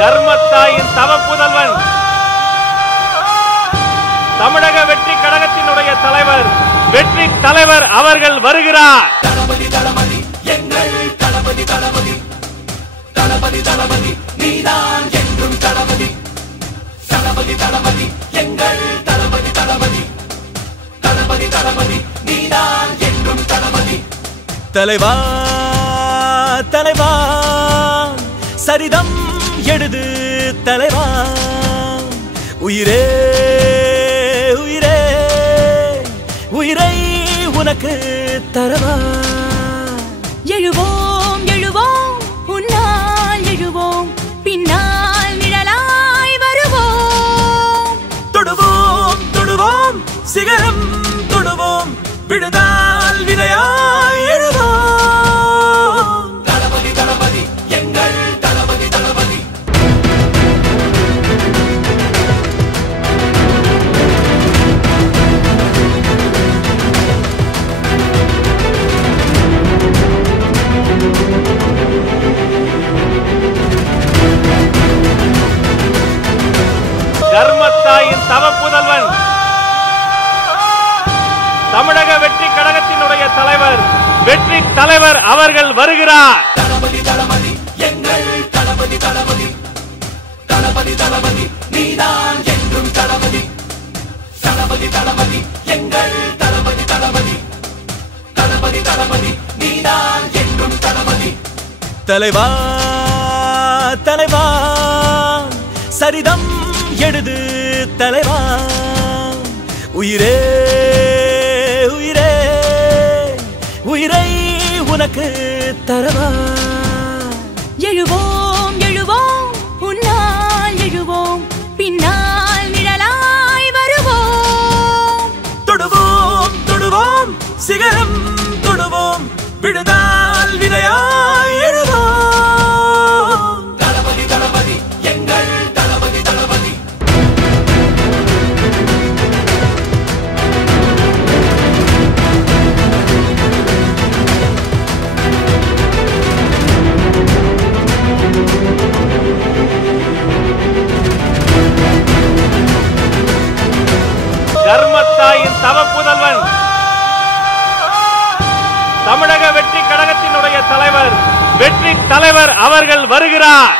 தர்மத்தாயின் தவ புதல்வன் தமிழக வெற்றி கழகத்தினுடைய தலைவர் வெற்றி தலைவர் அவர்கள் வருகிறார். தளபதி தளபதி எங்கள் தளபதி தளபதி தளபதி தளபதி நீதான் என்றும் தளபதி தளபதி தளபதி எங்கள் தளபதி தளபதி தளபதி தளபதி நீதான் என்றும் தளபதி. தலைவா தலைவா சரிதம் எழுது தலைவா, உயிரே உயிரே உயிரை உனக்கு தரவா. எழுவோம் எழுவோம் உன்னால் எழுவோம், பின்னால் நிழலாய் வருவோம். தொடுவோம் தொடுவோம் சிகரம் தொடுவோம், விழுதால் விதையாய் எழுவோம். தளபதி தளபதி எங்கள் தளபதி தளபதி. தர்மத்தாயின் தவ புதல்வன் தமிழக வெற்றி கழகத்தினுடைய தலைவர் வெற்றி தலைவர் அவர்கள் வருகிறார். தளபதி தளபதி எங்கள் தளபதி தளபதி தளபதி தளபதி நீதான் என்றும் தளபதி தளபதி தளபதி எங்கள் தளபதி தளபதி தளபதி தளபதி நீதான் என்றும் தளபதி. தலைவா தலைவா சரிதம் எழுது தலைவா, உயிரே உயிரே உயிரை உனக்கு தரவா. எழுவோம் எழுவோம் உன்னால் எழுவோம், பின்னால் நிழலாய் வருவோம். தொடுவோம் தொடுவோம் சிகரம் தொடுவோம், விழுதால் விதையாய் எழுவோம். தளபதி தளபதி எங்கள் தளபதி தளபதி. தர்மத்தாயின் தவ புதல்வன் தமிழக வெற்றி கழகத்தினுடைய தலைவர் வெற்றி தலைவர் அவர்கள் வருகிறார்.